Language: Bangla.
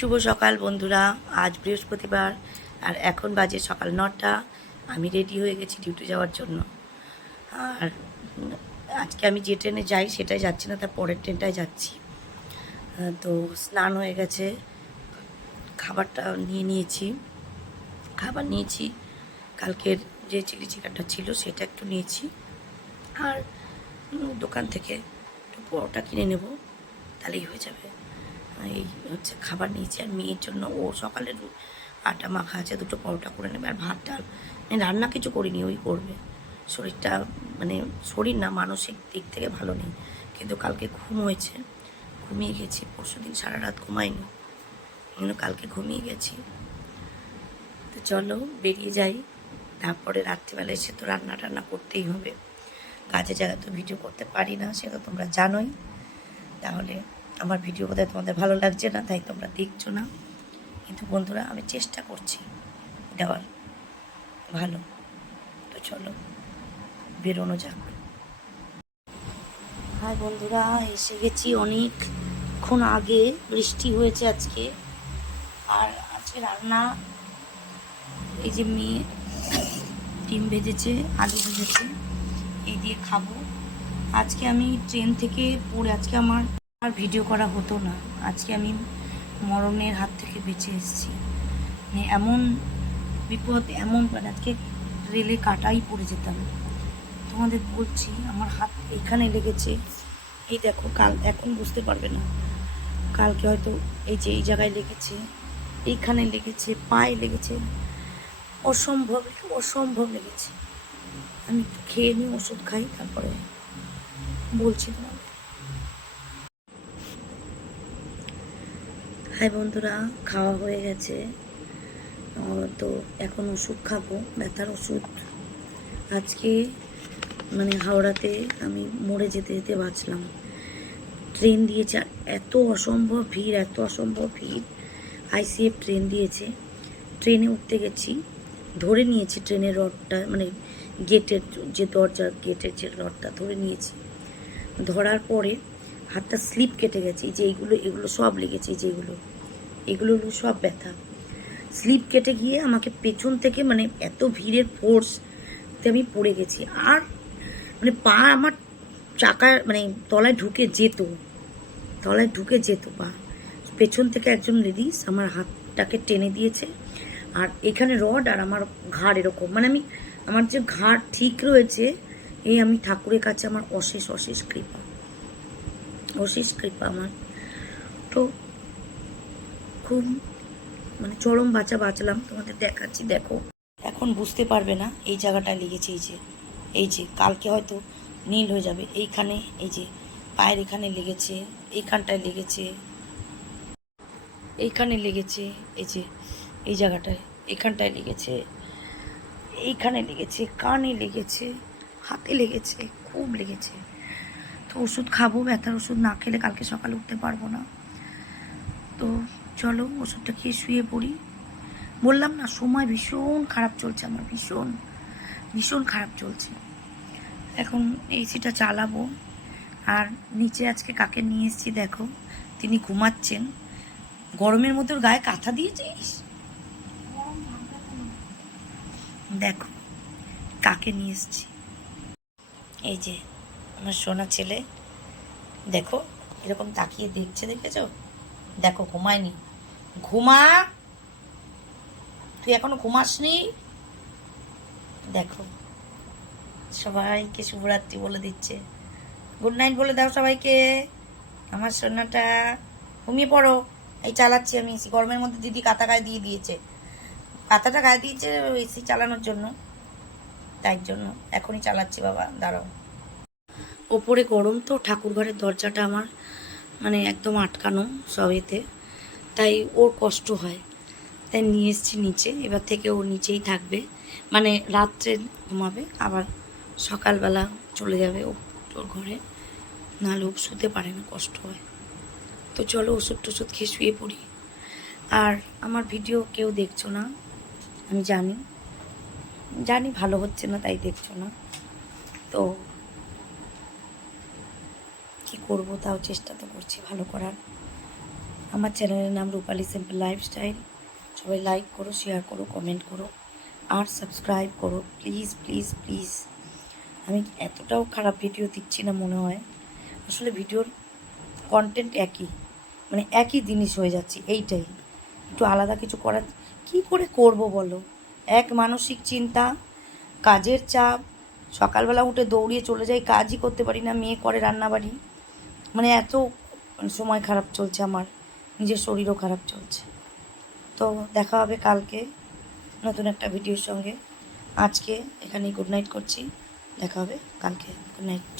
শুভ সকাল বন্ধুরা। আজ বৃহস্পতিবার, আর এখন বাজে সকাল নটা। আমি রেডি হয়ে গেছি ডিউটি যাওয়ার জন্য। আর আজকে আমি যে ট্রেনে যাই সেটাই যাচ্ছি না, তার পরের ট্রেনটায় যাচ্ছি। তো স্নান হয়ে গেছে। খাবারটা নিয়ে নিয়েছি। খাবার নিয়েছি। কালকের যে চিলি চিকেনটা ছিল সেটা একটু নিয়েছি। আর দোকান থেকে একটু পরোটা কিনে নেব, তাহলেই হয়ে যাবে। এই হচ্ছে খাবার নিয়েছি আর মেয়ের জন্য ও সকালে আটা মাখা আছে, দুটো পরোটা করে নেবে আর ভাত, ডাল। মানে রান্না কিছু করিনি, ওই করবে। শরীরটা মানে শরীর না, মানসিক দিক থেকে ভালো নেই। কিন্তু কালকে ঘুম হয়েছে, ঘুমিয়ে গেছি। পরশু দিন সারা রাত ঘুমাইনি, কিন্তু কালকে ঘুমিয়ে গেছি। তো চলো বেরিয়ে যাই, তারপরে রাত্রিবেলা এসে তো রান্না টান্না করতেই হবে। কাজে জায়গা তো ভিডিও করতে পারি না, সেটা তোমরা জানোই। তাহলে আমার ভিডিও বোধহয় তোমাদের ভালো লাগছে না, তাই তোমরা দেখছ না। কিন্তু বন্ধুরা, আমি চেষ্টা করছি। দেওয়ার ভালো। তো চলো, বেরোনো যাক। হাই বন্ধুরা, এসে গেছি অনেকক্ষণ আগে। বৃষ্টি হয়েছে আজকে। আর আজকে রান্না, এই যে মেয়ে ডিম ভেজেছে, আলু ভেজেছে, এই দিয়ে খাব। আজকে আমি ট্রেন থেকে পড়ে, আজকে আমার আর ভিডিও করা হতো না। আজকে আমি মরণের হাত থেকে বেঁচে এসেছি। মানে এমন বিপদ, এমন মানে আজকে রেলে কাটাই পড়ে যেতাম। তোমাদের বলছি, আমার হাত এখানে লেগেছে। এই দেখো, কাল এখন বুঝতে পারবে না। কালকে হয়তো এই যে এই জায়গায় লেগেছে, এইখানে লেগেছে, পায়ে লেগেছে। অসম্ভব অসম্ভব লেগেছে। আমি খেয়ে নিই ওষুধ খাই, তারপরে বলছি তোমাদের হাই বন্ধুরা, খাওয়া হয়ে গেছে। তো এখন ওষুধ খাব, ব্যথার ওষুধ। আজকে মানে হাওড়াতে আমি মরে যেতে যেতে বাঁচলাম। ট্রেন দিয়েছে এত অসম্ভব ভিড়, এত অসম্ভব ভিড়। আইসিএফ ট্রেন দিয়েছে। ট্রেনে উঠতে গেছি, ধরে নিয়েছি ট্রেনের রডটা মানে গেটের যে দরজা, গেটের যে রডটা ধরে নিয়েছি। ধরার পরে হাতটা স্লিপ কেটে গেছে যে এইগুলো, এগুলো সব লেগেছে, এই যে এগুলো। হলো সব ব্যথা। স্লিপ কেটে গিয়ে আমাকে পেছন থেকে মানে এত ভিড়ের ফোর্সতে আমি পড়ে গেছি। আর মানে পা আমার চাকার মানে তলায় ঢুকে যেত, তলায় ঢুকে যেত পা। পেছন থেকে একজন লেডিস আমার হাতটাকে টেনে দিয়েছে। আর এখানে রড আর আমার ঘাড় এরকম। মানে আমি, আমার যে ঘাড় ঠিক রয়েছে, এই আমি ঠাকুরের কাছে আমার অশেষ অশেষ কৃপা। অশেষ কৃপা আমার তো খুব মানে চরম বাঁচা বাঁচলাম। তোমাদের দেখাচ্ছি, দেখো। এখন বুঝতে পারবে না এই জায়গাটায় লেগেছে এই যে এই যে, কালকে হয়তো নীল হয়ে যাবে। এইখানে, এই যে, পায়ের এখানে লেগেছে, এইখানটায় লেগেছে, এইখানে লেগেছে, এই যে, এই জায়গাটায় এখানটায় লেগেছে, এইখানে লেগেছে, কানে লেগেছে, হাতে লেগেছে, খুব লেগেছে। তো ওষুধ খাব, ব্যথার ওষুধ না খেলে কালকে সকালে উঠতে পারব না। তো চলো ওষুধটা খেয়ে শুয়ে পড়ি। বললাম না, সময় ভীষণ খারাপ চলছে আমার, ভীষণ ভীষণ খারাপ চলছে। এখন এসিটা চালাবো। আর নিচে আজকে কাকে নিয়ে এসেছি দেখো, তিনি ঘুমাচ্ছেন। গরমের মধ্যে গায়ে কাঁথা দিয়েছিস দেখো, কাকে নিয়ে এসেছি। এই যে আমার সোনা ছেলে। দেখো, এরকম তাকিয়ে দেখছে, দেখেছ? দেখো, ঘুমায়নি। ঘুমা! তুই এখনও ঘুমাসনি? দেখো, সবাইকে শুভরাত্রি বলে দিচ্ছে। গুড নাইট বলে দাও সবাইকে। আমার সোনাটা, ঘুমিয়ে পড়ো। এই চালাচ্ছি আমি, এসি গরমের মধ্যে দিদি কাতা গায়ে দিয়ে দিয়েছে। কাতাটা গায়ে দিয়েছে এসি চালানোর জন্য। তাই জন্য এখনই চালাচ্ছি বাবা, দাঁড়াও। ওপরে গরম তো ঠাকুর ঘরের দরজাটা আমার মানে একদম আটকানো সব এতে। তাই ওর কষ্ট হয়। তাই নিয়ে এসেছি নিচে, এবার থেকে ও নিচেই থাকবে। মানে রাত্রে ঘুমাবে, আবার সকালবেলা চলে যাবে ও ওর ঘরে। নাহলে ও শুতে পারে না, কষ্ট হয়। তো চলো ওষুধ টষুধ খেয়ে শুয়ে পড়ি। আর আমার ভিডিও কেউ দেখছ না, আমি জানি। জানি ভালো হচ্ছে না, তাই দেখছ না। তো করব, তাও চেষ্টা তো করছি ভালো করার। আমার চ্যানেলের নাম রূপালী সিম্পল লাইফস্টাইল সবাই লাইক করো শেয়ার করো কমেন্ট করো, আর সাবস্ক্রাইব করো। প্লিজ প্লিজ প্লিজ আমি এতটাও খারাপ ভিডিও দিচ্ছি না মনে হয়। আসলে ভিডিওর কন্টেন্ট একই মানে একই জিনিস হয়ে যাচ্ছে, এইটাই। একটু আলাদা কিছু করার, কি করে করব বলো? এক মানসিক চিন্তা, কাজের চাপ, সকালবেলা উঠে দৌড়িয়ে চলে যাই, কাজই করতে পারি না, মেয়ে করে রান্নাবাড়ি। মানে এত সময় খারাপ চলছে আমার। নিজের শরীরও খারাপ চলছে। তো দেখা হবে কালকে নতুন একটা ভিডিওর সঙ্গে। আজকে এখানেই গুড নাইট করছি। দেখা হবে কালকে। Good night